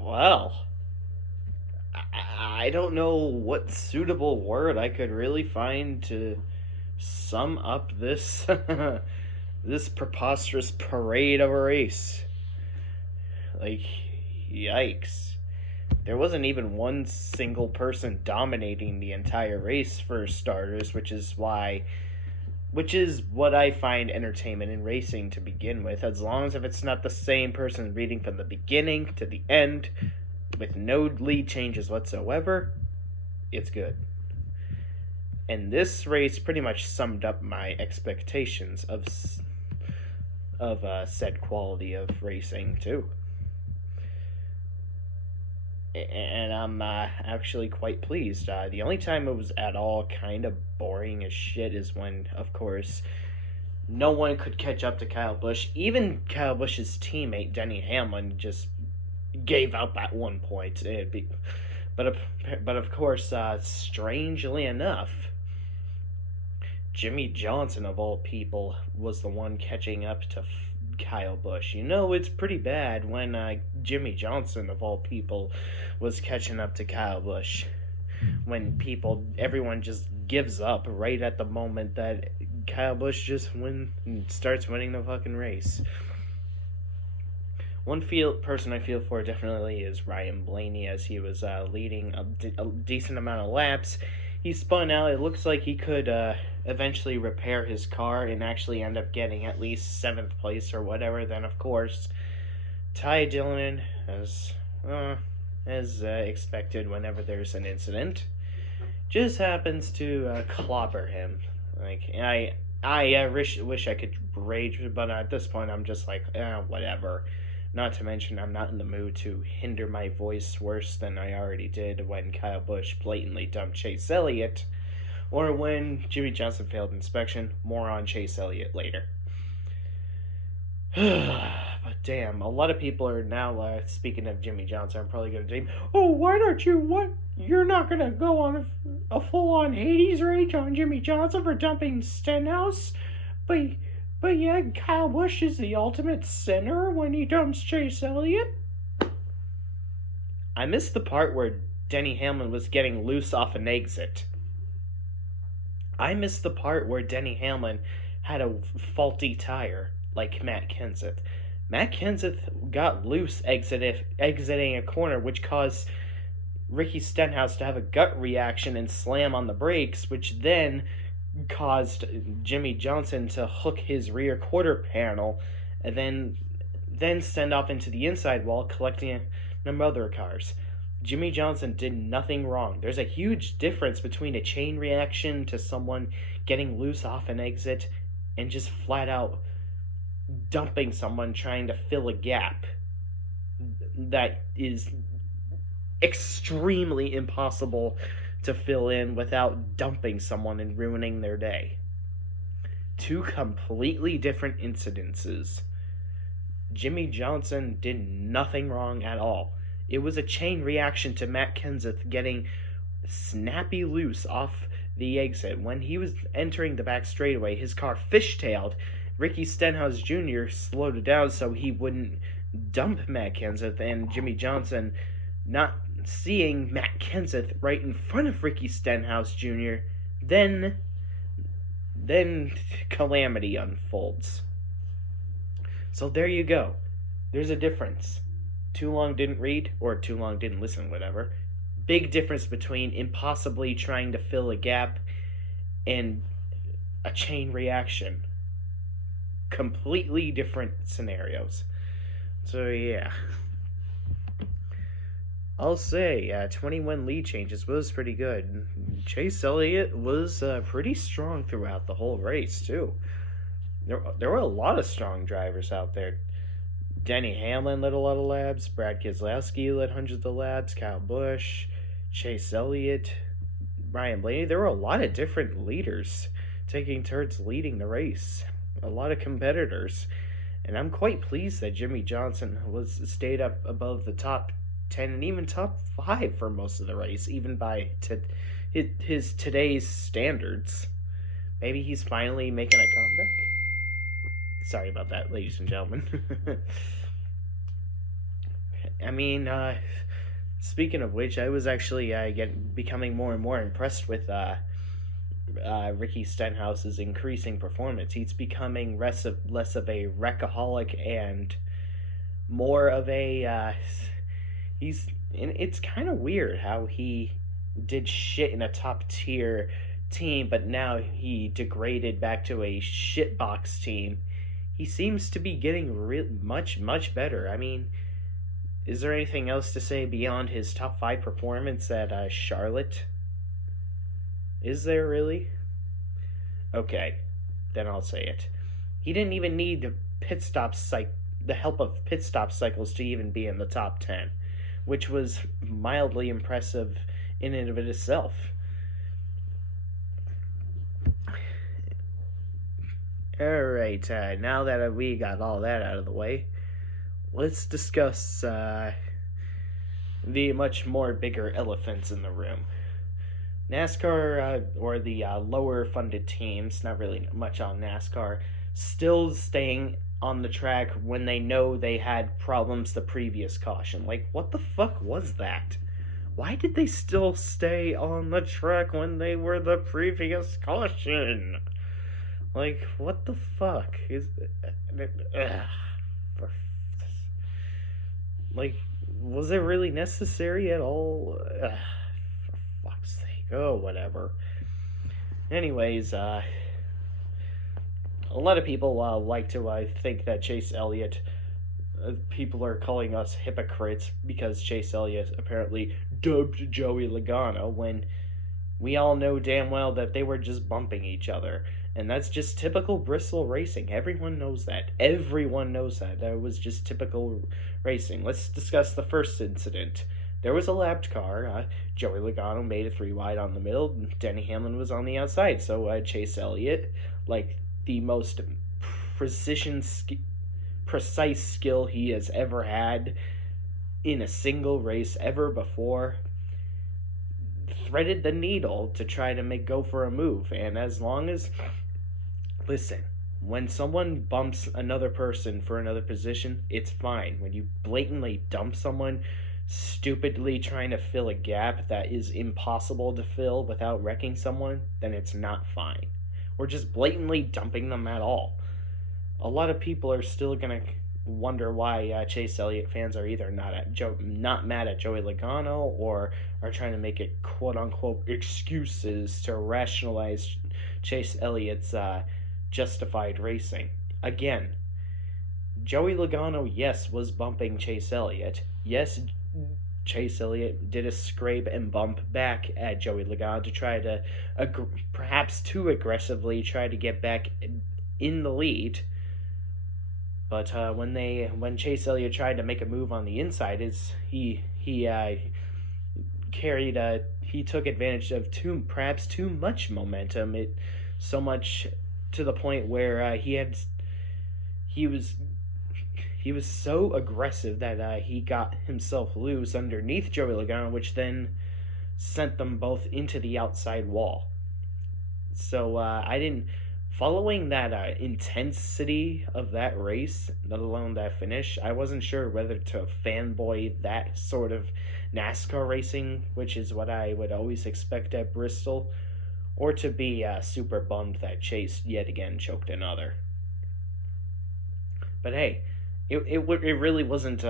Well, I don't know what suitable word I could really find to sum up this this preposterous parade of a race. Like, yikes. There wasn't even one single person dominating the entire race for starters, which is what I find entertainment in racing to begin with, as long as if it's not the same person reading from the beginning to the end with no lead changes whatsoever, it's good. And this race pretty much summed up my expectations of said quality of racing too. And I'm actually quite pleased. The only time it was at all kind of boring as shit is when, of course, no one could catch up to Kyle Busch. Even Kyle Busch's teammate Denny Hamlin just gave up at one point. But of course, strangely enough, Jimmy Johnson of all people was the one catching up to Kyle Busch. You know, it's pretty bad when Jimmy Johnson of all people was catching up to Kyle Busch. When everyone just gives up right at the moment that Kyle Busch just starts winning the fucking race. One person I feel for definitely is Ryan Blaney, as he was leading a decent amount of laps. He spun out. It looks like he could eventually repair his car and actually end up getting at least 7th place or whatever. Then, of course, Ty Dillon, as expected whenever there's an incident, just happens to clobber him. Like, I wish I could rage, but at this point I'm just like, whatever. Not to mention, I'm not in the mood to hinder my voice worse than I already did when Kyle Busch blatantly dumped Chase Elliott, or when Jimmy Johnson failed inspection. More on Chase Elliott later. But damn, a lot of people are now, speaking of Jimmy Johnson, I'm probably going to say, oh, why don't you, what? You're not going to go on a full-on Hades rage on Jimmy Johnson for dumping Stenhouse? But yeah, Kyle Busch is the ultimate sinner when he dumps Chase Elliott. I missed the part where Denny Hamlin was getting loose off an exit. I missed the part where Denny Hamlin had a faulty tire, like Matt Kenseth. Matt Kenseth got loose exiting a corner, which caused Ricky Stenhouse to have a gut reaction and slam on the brakes, which then caused Jimmy Johnson to hook his rear quarter panel and then send off into the inside wall, collecting a number of other cars. Jimmy Johnson did nothing wrong. There's a huge difference between a chain reaction to someone getting loose off an exit and just flat out dumping someone trying to fill a gap that is extremely impossible to fill in without dumping someone and ruining their day. Two completely different incidences. Jimmy Johnson did nothing wrong at all. It was a chain reaction to Matt Kenseth getting snappy loose off the exit. When he was entering the back straightaway, his car fishtailed. Ricky Stenhouse Jr. slowed it down so he wouldn't dump Matt Kenseth, and Jimmy Johnson, not seeing Matt Kenseth right in front of Ricky Stenhouse Jr., then calamity unfolds. So there you go. There's a difference. Too long didn't read, or too long didn't listen, whatever. Big difference between impossibly trying to fill a gap and a chain reaction. Completely different scenarios. So yeah. I'll say 21 lead changes was pretty good. Chase Elliott was pretty strong throughout the whole race, too. There were a lot of strong drivers out there. Denny Hamlin led a lot of laps. Brad Keselowski led hundreds of laps. Kyle Busch, Chase Elliott, Ryan Blaney. There were a lot of different leaders taking turns leading the race. A lot of competitors. And I'm quite pleased that Jimmy Johnson stayed up above the top 10 and even top 5 for most of the race, even by his today's standards. Maybe he's finally making a comeback. Sorry about that, ladies and gentlemen. I mean, speaking of which, I was actually becoming more and more impressed with Ricky Stenhouse's increasing performance. He's becoming less of a wreckaholic and more of a he's. And it's kind of weird how he did shit in a top tier team, but now he degraded back to a shitbox team. He seems to be getting much better. I mean, is there anything else to say beyond his top 5 performance at Charlotte? Is there really? Okay, then I'll say it. He didn't even need the help of pit stop cycles to even be in the top 10, which was mildly impressive in and of itself. Alright, now that we got all that out of the way, let's discuss the much more bigger elephants in the room. NASCAR, or the lower funded teams, not really much on NASCAR, still staying on the track when they know they had problems the previous caution. Like, what the fuck was that? Why did they still stay on the track when they were the previous caution? Like, what the fuck is... like, was it really necessary at all? For fuck's sake. Oh, whatever. Anyways, a lot of people like to think that Chase Elliott, people are calling us hypocrites because Chase Elliott apparently dubbed Joey Logano when we all know damn well that they were just bumping each other. And that's just typical Bristol racing. Everyone knows that. Everyone knows that. That was just typical racing. Let's discuss the first incident. There was a lapped car. Joey Logano made a 3-wide on the middle. Denny Hamlin was on the outside. So Chase Elliott, like the most precise skill he has ever had in a single race ever before, threaded the needle to try to go for a move. And as long as... Listen, when someone bumps another person for another position, it's fine. When you blatantly dump someone, stupidly trying to fill a gap that is impossible to fill without wrecking someone, then it's not fine. Or just blatantly dumping them at all. A lot of people are still going to wonder why Chase Elliott fans are either not mad at Joey Logano or are trying to make it quote-unquote excuses to rationalize Chase Elliott's justified racing. Again, Joey Logano, yes, was bumping Chase Elliott. Yes, Chase Elliott did a scrape and bump back at Joey Logano to try to, perhaps too aggressively, try to get back in the lead. But when Chase Elliott tried to make a move on the inside, he took advantage of perhaps too much momentum. So much to the point where he was so aggressive that he got himself loose underneath Joey Logano, which then sent them both into the outside wall. So following that intensity of that race, let alone that finish, I wasn't sure whether to fanboy that sort of NASCAR racing, which is what I would always expect at Bristol, or to be super bummed that Chase yet again choked another. But hey, it really wasn't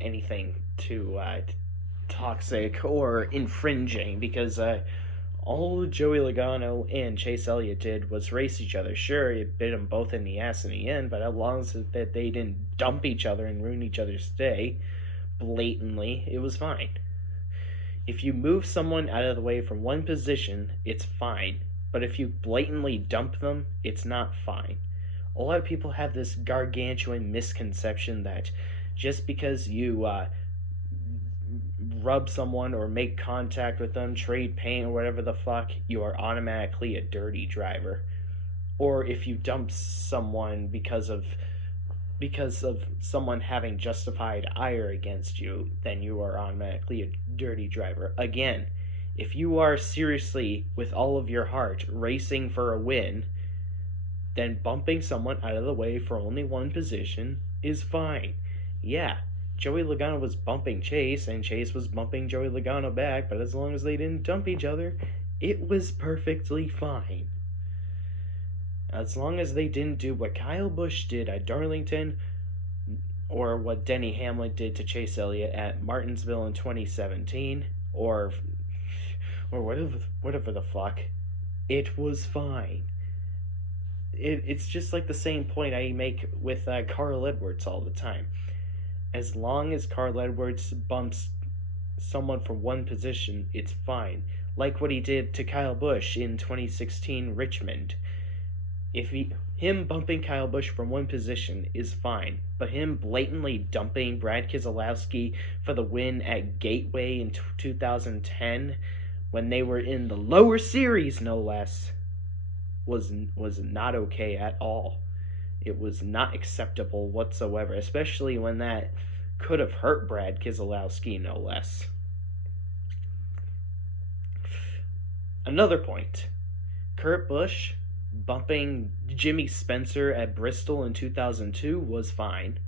anything too toxic or infringing, because all Joey Logano and Chase Elliott did was race each other. Sure, it bit them both in the ass in the end, but as long as that they didn't dump each other and ruin each other's day blatantly, it was fine. If you move someone out of the way from one position, it's fine. But if you blatantly dump them, it's not fine. A lot of people have this gargantuan misconception that just because you rub someone or make contact with them, trade paint or whatever the fuck, you are automatically a dirty driver. Or if you dump someone because of someone having justified ire against you, then you are automatically a dirty driver. Again, if you are seriously, with all of your heart, racing for a win, then bumping someone out of the way for only one position is fine. Yeah, Joey Logano was bumping Chase, and Chase was bumping Joey Logano back, but as long as they didn't dump each other, it was perfectly fine. As long as they didn't do what Kyle Busch did at Darlington, or what Denny Hamlin did to Chase Elliott at Martinsville in 2017, or whatever the fuck, it was fine. It's just like the same point I make with Carl Edwards all the time. As long as Carl Edwards bumps someone from one position, it's fine. Like what he did to Kyle Busch in 2016 Richmond. Him bumping Kyle Busch from one position is fine, but him blatantly dumping Brad Keselowski for the win at Gateway in 2010, when they were in the lower series, no less, was not okay at all. It was not acceptable whatsoever, especially when that could have hurt Brad Keselowski, no less. Another point. Kurt Busch bumping Jimmy Spencer at Bristol in 2002 was fine.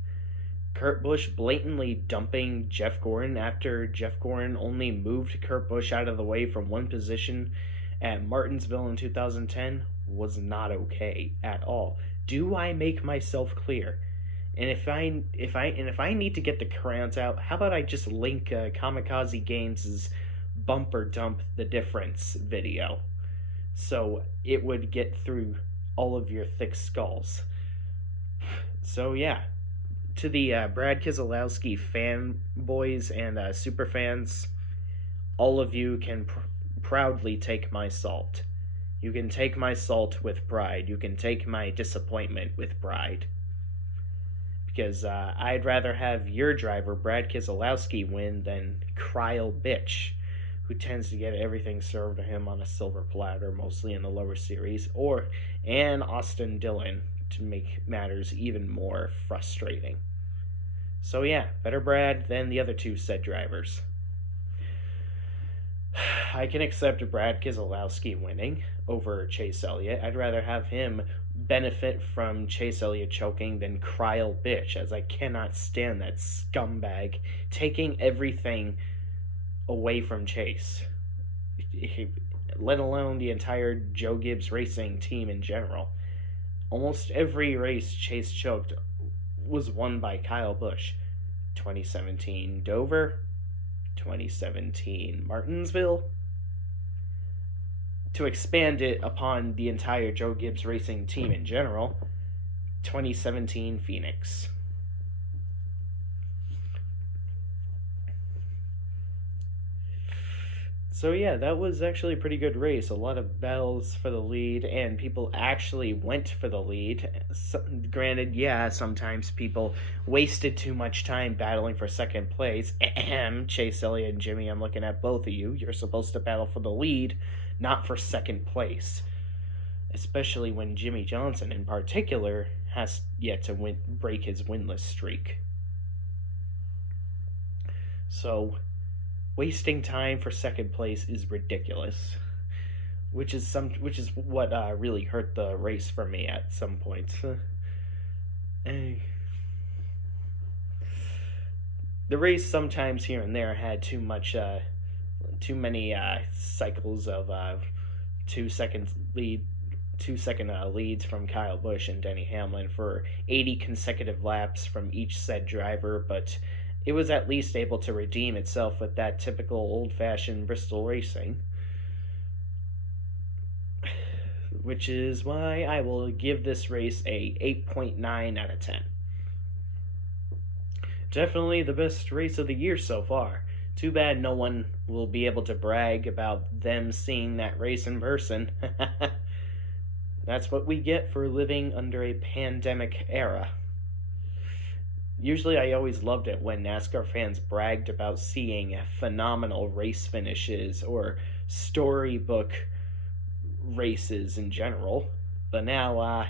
Kurt Busch blatantly dumping Jeff Gordon after Jeff Gordon only moved Kurt Busch out of the way from one position at Martinsville in 2010 was not okay at all. Do I make myself clear? And if I need to get the crayons out, how about I just link Kamikaze Games' Bumper Dump the Difference video, so it would get through all of your thick skulls. So yeah, to the Brad Keselowski fanboys and super fans, all of you can proudly take my salt. You can take my salt with pride. You can take my disappointment with pride. Because I'd rather have your driver, Brad Keselowski, win than Kyle Bitch, who tends to get everything served to him on a silver platter, mostly in the lower series, and Austin Dillon, to make matters even more frustrating. So yeah, better Brad than the other two said drivers. I can accept Brad Keselowski winning over Chase Elliott. I'd rather have him benefit from Chase Elliott choking than Kyle Bitch, as I cannot stand that scumbag taking everything away from Chase, let alone the entire Joe Gibbs Racing team in general. Almost every race Chase choked was won by Kyle Busch. 2017 Dover, 2017 Martinsville. To expand it upon the entire Joe Gibbs Racing team in general, 2017 Phoenix. So yeah, that was actually a pretty good race. A lot of battles for the lead, and people actually went for the lead. Granted, yeah, sometimes people wasted too much time battling for second place. Chase Elliott and Jimmy, I'm looking at both of you. You're supposed to battle for the lead, not for second place. Especially when Jimmy Johnson, in particular, has yet to break his winless streak. So wasting time for second place is ridiculous, which is what really hurt the race for me at some points. The race sometimes here and there had too many cycles of 2 second leads from Kyle Busch and Denny Hamlin for 80 consecutive laps from each said driver, but it was at least able to redeem itself with that typical old-fashioned Bristol racing. Which is why I will give this race a 8.9 out of 10. Definitely the best race of the year so far. Too bad no one will be able to brag about them seeing that race in person. That's what we get for living under a pandemic era. Usually I always loved it when NASCAR fans bragged about seeing phenomenal race finishes or storybook races in general. But now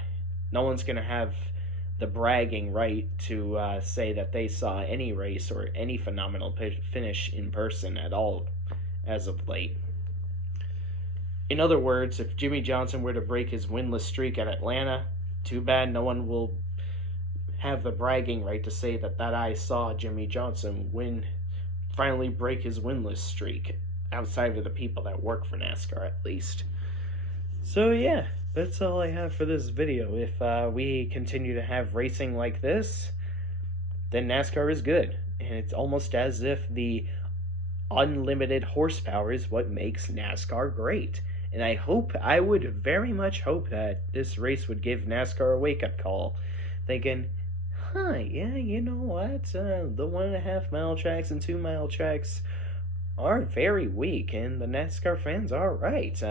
no one's going to have the bragging right to say that they saw any race or any phenomenal finish in person at all as of late. In other words, if Jimmy Johnson were to break his winless streak at Atlanta, too bad no one will have the bragging right to say that I saw Jimmy Johnson finally break his winless streak, outside of the people that work for NASCAR at least. So yeah, that's all I have for this video. If we continue to have racing like this, then NASCAR is good. And it's almost as if the unlimited horsepower is what makes NASCAR great. And I would very much hope that this race would give NASCAR a wake-up call, thinking, yeah, you know what, the 1.5 mile tracks and 2 mile tracks are very weak, and the NASCAR fans are right.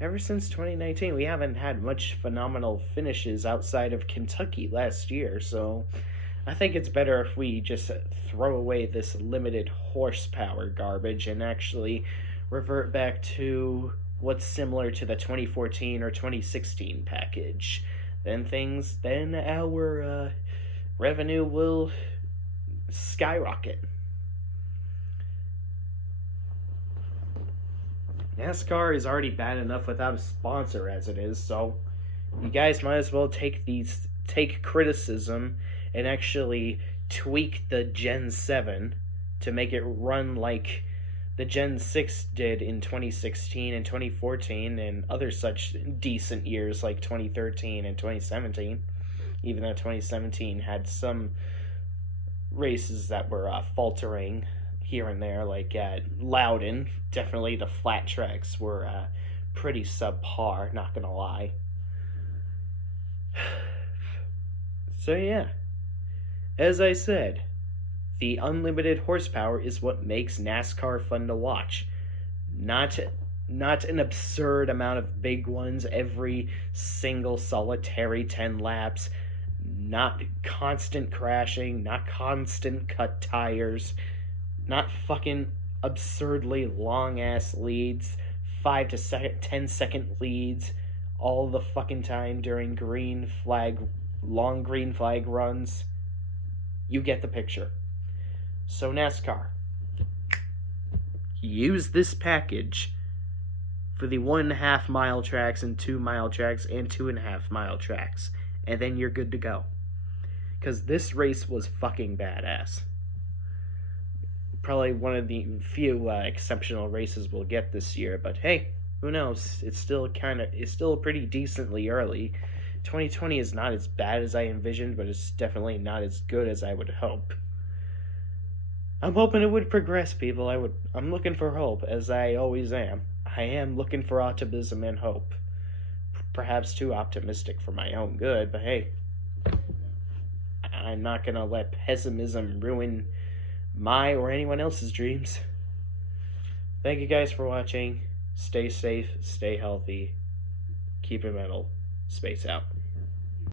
Ever since 2019, we haven't had much phenomenal finishes outside of Kentucky last year, so I think it's better if we just throw away this limited horsepower garbage and actually revert back to what's similar to the 2014 or 2016 package. Then our revenue will skyrocket. NASCAR is already bad enough without a sponsor as it is, so you guys might as well take criticism and actually tweak the Gen 7 to make it run like the Gen 6 did in 2016 and 2014 and other such decent years like 2013 and 2017, even though 2017 had some races that were faltering here and there, like at Loudon. Definitely the flat tracks were pretty subpar, not gonna lie. So yeah, as I said, the unlimited horsepower is what makes NASCAR fun to watch. Not an absurd amount of big ones every single solitary 10 laps, not constant crashing, not constant cut tires, not fucking absurdly long-ass leads, 5 to 10 second leads all the fucking time during long green flag runs. You get the picture. So NASCAR, use this package for the 1.5 mile tracks and 2 mile tracks and 2.5 mile tracks, and then you're good to go. Because this race was fucking badass. Probably one of the few exceptional races we'll get this year, but hey, who knows? It's still pretty decently early. 2020 is not as bad as I envisioned, but it's definitely not as good as I would hope. I'm hoping it would progress, people. I'm looking for hope, as I always am. I am looking for optimism and hope. Perhaps too optimistic for my own good, but hey, I'm not gonna let pessimism ruin my or anyone else's dreams. Thank you guys for watching. Stay safe, stay healthy, keep it metal. Space out.